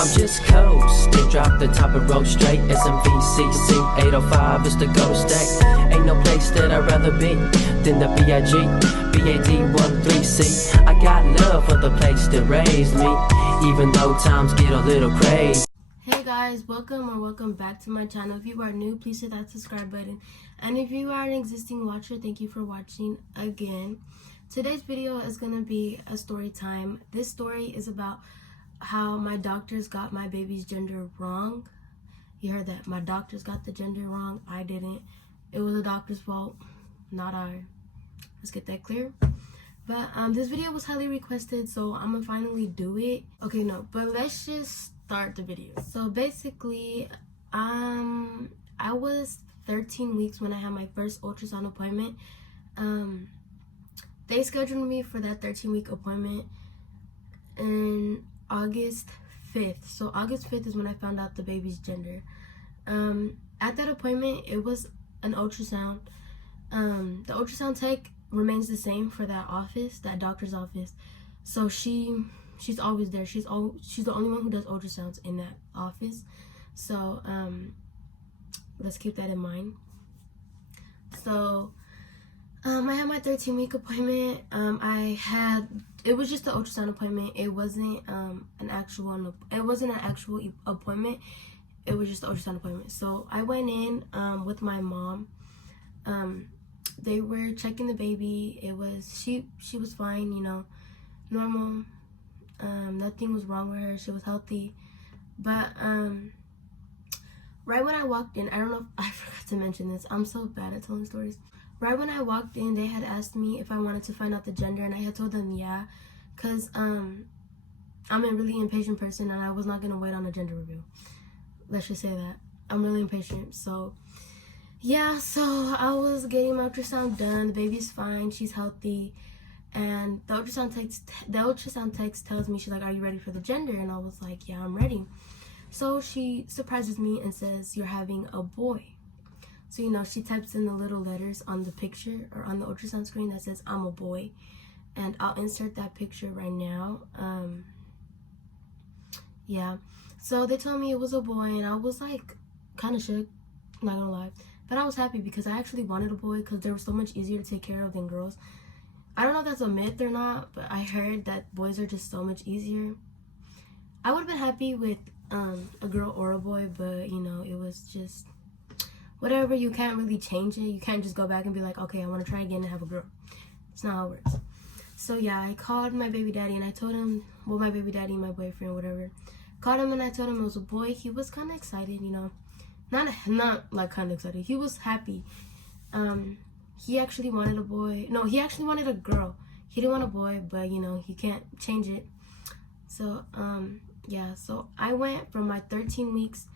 I'm just coasting, drop the top and roll straight. SMVCC 805 is the go state. Ain't no place that I'd rather be than the BIG, BAD13C. I got love for the place that raised me, even though times get a little crazy. Hey guys, welcome back to my channel. If you are new, please hit that subscribe button, and if you are an existing watcher, thank you for watching again. Today's video is gonna be a story time. This story is about how my doctors got my baby's gender wrong. You heard that, my doctors got the gender wrong. I didn't. It was the doctor's fault, not ours. Let's get that clear. But this video was highly requested, so I'm gonna finally do it. Okay, no, but let's just start the video. So basically, I was 13 weeks when I had my first ultrasound appointment. They scheduled me for that 13-week appointment in August 5th. So August 5th is when I found out the baby's gender. At that appointment, it was an ultrasound. The ultrasound tech remains the same for that office, that doctor's office. So she's always there. She's the only one who does ultrasounds in that office. So let's keep that in mind. So I had my 13-week appointment. It was just an ultrasound appointment. It wasn't an actual appointment. It was just an ultrasound appointment. So I went in with my mom. They were checking the baby. It was she was fine, you know, normal. Nothing was wrong with her. She was healthy. But right when I walked in, I don't know if I forgot to mention this. I'm so bad at telling stories. Right when I walked in, they had asked me if I wanted to find out the gender, and I had told them yeah, because I'm a really impatient person, and I was not going to wait on a gender reveal. Let's just say that. I'm really impatient. So yeah, so I was getting my ultrasound done. The baby's fine. She's healthy. And the ultrasound text tells me, she's like, are you ready for the gender? And I was like, yeah, I'm ready. So she surprises me and says, you're having a boy. So, you know, she types in the little letters on the picture or on the ultrasound screen that says, I'm a boy. And I'll insert that picture right now. Yeah. So they told me it was a boy, and I was like kind of shook, not gonna lie. But I was happy because I actually wanted a boy because they were so much easier to take care of than girls. I don't know if that's a myth or not, but I heard that boys are just so much easier. I would have been happy with a girl or a boy, but you know, it was just whatever. You can't really change it. You can't just go back and be like, okay, I want to try again and have a girl. It's not how it works. So yeah, I called my baby daddy and I told him, well, my baby daddy, my boyfriend, whatever. Called him and I told him it was a boy. He was kind of excited, you know. Not like kind of excited. He was happy. He actually wanted a boy. No, he actually wanted a girl. He didn't want a boy, but you know, he can't change it. So yeah, so I went from 13 weeks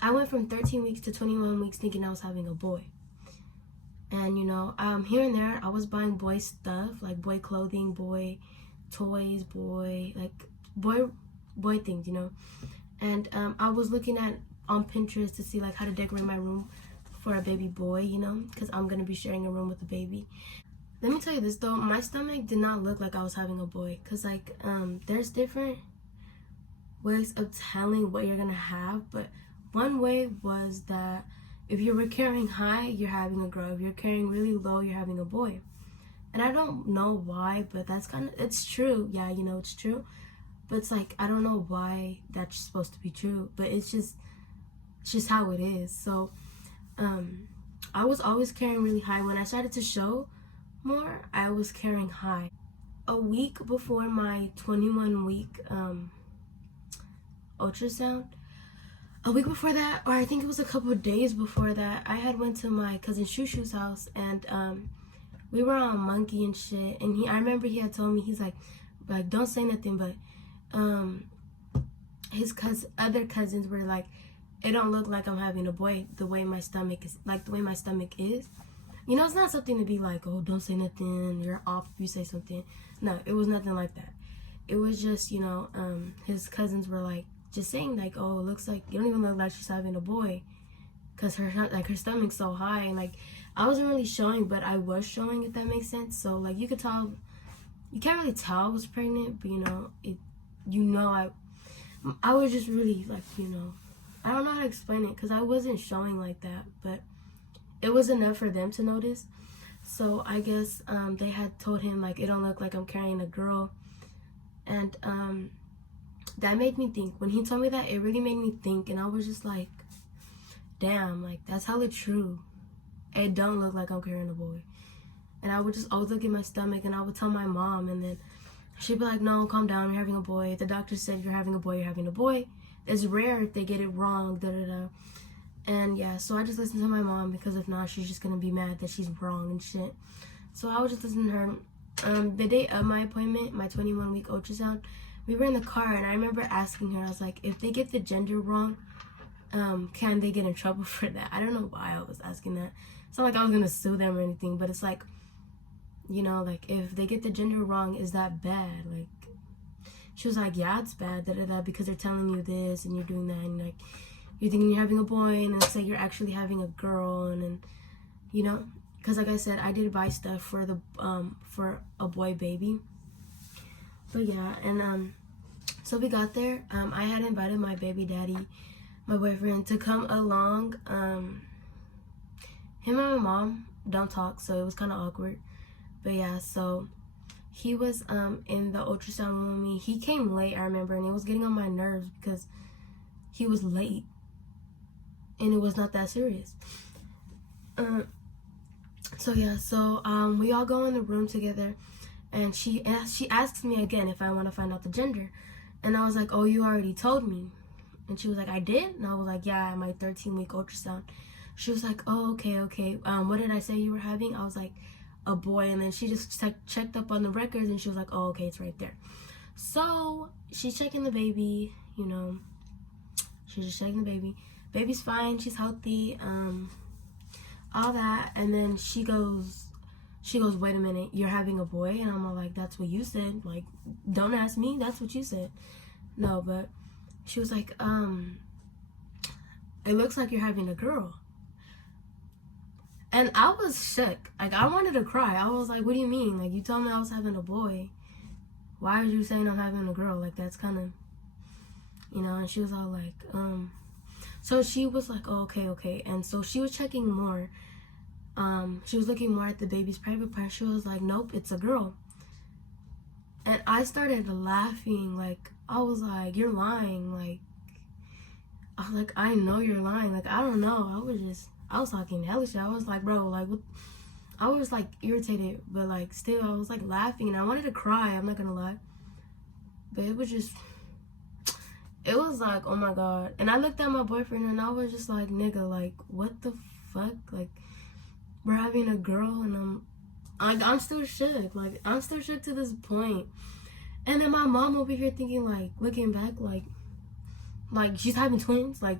to 21 weeks thinking I was having a boy. And you know, here and there I was buying boy stuff, like boy clothing, boy toys, boy things, you know. And I was looking on Pinterest to see like how to decorate my room for a baby boy, you know, because I'm gonna be sharing a room with a baby. Let me tell you this though, my stomach did not look like I was having a boy, because like there's different ways of telling what you're gonna have, but one way was that if you're carrying high, you're having a girl. If you're carrying really low, you're having a boy. And I don't know why, but that's it's true. Yeah, you know, it's true. But it's like, I don't know why that's supposed to be true, but it's just how it is. So I was always carrying really high. When I started to show more, I was carrying high. A week before my 21-week ultrasound, a week before that, or I think it was a couple of days before that, I had went to my cousin Shushu's house, and we were on Monkey and shit, and I remember he had told me, he's like don't say nothing, but his other cousins were like, it don't look like I'm having a boy the way my stomach is, like the way my stomach is. You know, it's not something to be like, oh, don't say nothing, you're off if you say something. No, it was nothing like that. It was just, you know, his cousins were like, just saying like, oh, it looks like, you don't even look like she's having a boy, because her stomach's so high. And like, I wasn't really showing, but I was showing, if that makes sense. So like, you could tell, you can't really tell I was pregnant, but you know, I was just really like, you know, I don't know how to explain it because I wasn't showing like that, but it was enough for them to notice. So I guess they had told him like, it don't look like I'm carrying a girl. And that made me think. When he told me that, it really made me think. And I was just like, damn, like that's hella true. It don't look like I'm carrying a boy. And I would just always look at my stomach and I would tell my mom, and then she'd be like, no, calm down, you're having a boy. The doctor said you're having a boy, you're having a boy. It's rare if they get it wrong, da-da-da. And yeah, so I just listened to my mom because if not, she's just gonna be mad that she's wrong and shit. So I would just listen to her. The day of my appointment, my 21-week ultrasound, we were in the car and I remember asking her, I was like, if they get the gender wrong, can they get in trouble for that? I don't know why I was asking that. It's not like I was gonna sue them or anything, but it's like, you know, like if they get the gender wrong, is that bad? Like, she was like, yeah, it's bad, da-da-da, because they're telling you this and you're doing that, and like you're thinking you're having a boy and it's like you're actually having a girl. And then, you know, because like I said, I did buy stuff for the for a boy baby. But yeah, and so we got there. I had invited my baby daddy, my boyfriend, to come along. Him and my mom don't talk, so it was kind of awkward. But yeah, so he was in the ultrasound room with me. He came late, I remember, and it was getting on my nerves because he was late and it was not that serious. So yeah, so we all go in the room together, and she asks me again if I want to find out the gender, and I was like, oh, you already told me. And she was like, I did? And I was like, yeah, my 13-week ultrasound. She was like, oh, okay. What did I say you were having? I was like, a boy. And then she just checked up on the records, and she was like, oh, okay, it's right there. So she's checking the baby, you know, she's just checking the baby. Baby's fine, she's healthy, all that. And then she goes, wait a minute, you're having a boy? And I'm all like, that's what you said. Like, don't ask me, that's what you said. No, but she was like, it looks like you're having a girl. And I was shook. Like, I wanted to cry. I was like, what do you mean? Like, you told me I was having a boy. Why are you saying I'm having a girl? Like, that's kind of, you know. And she was all like, so she was like, oh, okay. And so she was checking more. She was looking more at the baby's private part. She was like, nope, it's a girl. And I started laughing. Like, I was like, you're lying. Like, I was like, I know you're lying. Like, I don't know. I was talking hella shit. I was like, bro, like, what? I was like irritated, but like still, I was like laughing, and I wanted to cry. I'm not gonna lie. But it was like, oh my god. And I looked at my boyfriend, and I was just like, nigga, like, what the fuck? Like, we're having a girl, and I'm still shook. Like, I'm still shook to this point. And then my mom over here thinking, like, looking back, like she's having twins, like,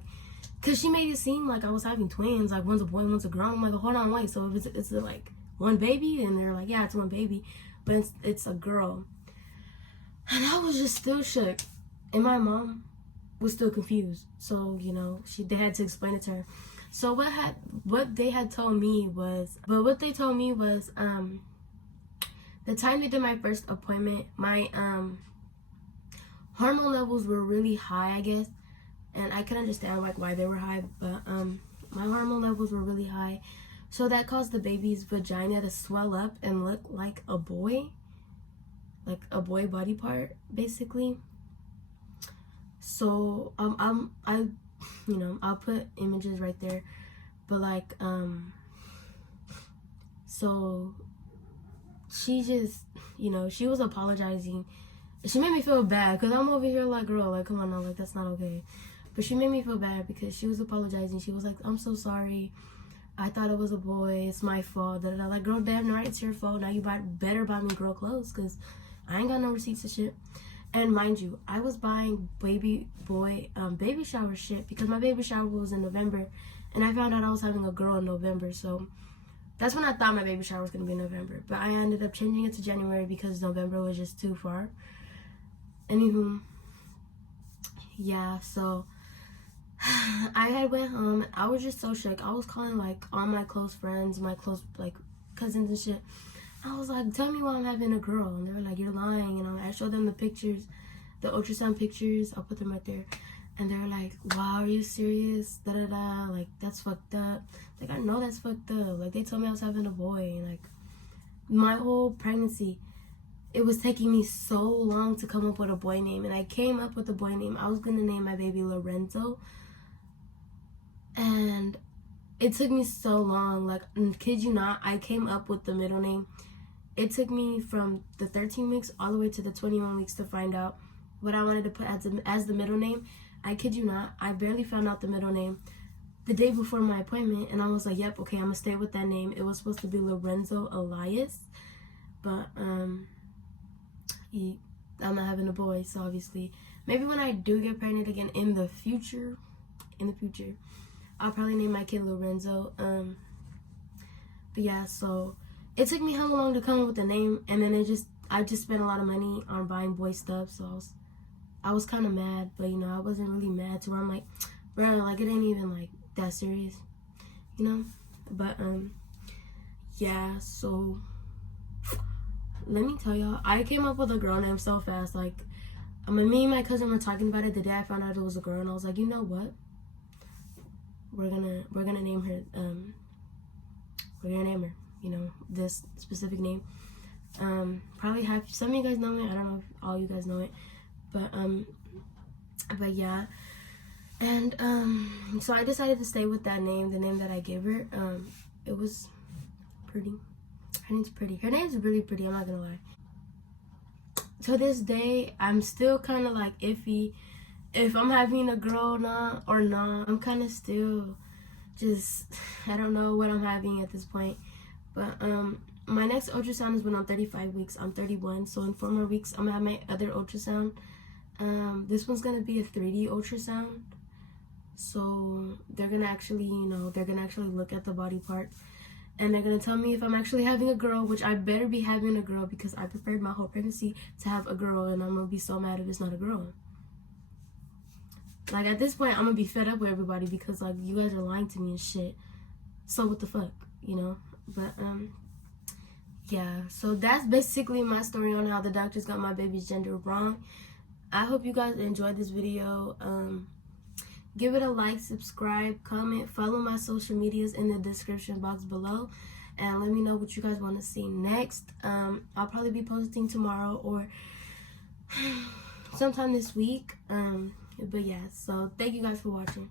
cause she made it seem like I was having twins, like one's a boy, one's a girl. I'm like, hold on, wait. So it's like one baby, and they're like, yeah, it's one baby, but it's a girl. And I was just still shook, and my mom was still confused. So, you know, they had to explain it to her. So what they told me was the time they did my first appointment, my hormone levels were really high, I guess. And I can understand like why they were high, but my hormone levels were really high, so that caused the baby's vagina to swell up and look like a boy body part, basically. So I'll put images right there, but like so she just, you know, she was apologizing. She made me feel bad because I'm over here like, girl, like, come on now, like, that's not okay. But she made me feel bad because she was apologizing. She was like, I'm so sorry. I thought it was a boy. It's my fault. Da-da-da. Like, girl, damn right, it's your fault. Now you better buy me girl clothes because I ain't got no receipts and shit. And mind you, I was buying baby shower shit because my baby shower was in November. And I found out I was having a girl in November. So that's when I thought my baby shower was going to be in November. But I ended up changing it to January because November was just too far. Anywho, yeah, so I had went home. I was just so shook. I was calling like all my close friends, my close like cousins and shit. I was like, tell me why I'm having a girl. And they were like, you're lying. And I showed them the pictures the ultrasound pictures, I'll put them right there. And they're like, wow, are you serious? Da da da. Like, that's fucked up. Like, I know that's fucked up. Like, they told me I was having a boy. And like, my whole pregnancy, it was taking me so long to come up with a boy name. And I came up with a boy name. I was gonna name my baby Lorenzo. And it took me so long. Like, kid you not, I came up with the middle name. It took me from the 13 weeks all the way to the 21 weeks to find out what I wanted to put as the middle name. I kid you not, I barely found out the middle name the day before my appointment, and I was like, yep, okay, I'm gonna stay with that name. It was supposed to be Lorenzo Elias, but I'm not having a boy, so obviously, maybe when I do get pregnant again in the future, I'll probably name my kid Lorenzo. But yeah, so it took me how long to come up with the name, and then I just spent a lot of money on buying boy stuff, so I was kind of mad, but you know, I wasn't really mad to where I'm like, bro, like it ain't even like that serious, you know. But yeah, so let me tell y'all, I came up with a girl name so fast. Like, me and my cousin were talking about it the day I found out it was a girl, and I was like, you know what, we're gonna name her you know, this specific name. Probably have some of you guys know it. I don't know if all you guys know it, but yeah. And so I decided to stay with that name, the name that I gave her. It was pretty. Her name's pretty. Her name's really pretty, I'm not gonna lie. To this day, I'm still kind of like iffy if I'm having a girl or not. I'm kind of still just, I don't know what I'm having at this point. But my next ultrasound is when I'm 35 weeks. I'm 31, so in 4 more weeks I'm gonna have my other ultrasound. This one's gonna be a 3D ultrasound, so they're gonna actually, you know, look at the body parts, and they're gonna tell me if I'm actually having a girl, which I better be having a girl, because I prepared my whole pregnancy to have a girl, and I'm gonna be so mad if it's not a girl. Like, at this point, I'm gonna be fed up with everybody, because like, you guys are lying to me and shit. So what the fuck, you know? But yeah, so that's basically my story on how the doctors got my baby's gender wrong. I hope you guys enjoyed this video. Give it a like, subscribe, comment, follow my social medias in the description box below, and let me know what you guys want to see next. I'll probably be posting tomorrow or sometime this week. But yeah, so thank you guys for watching.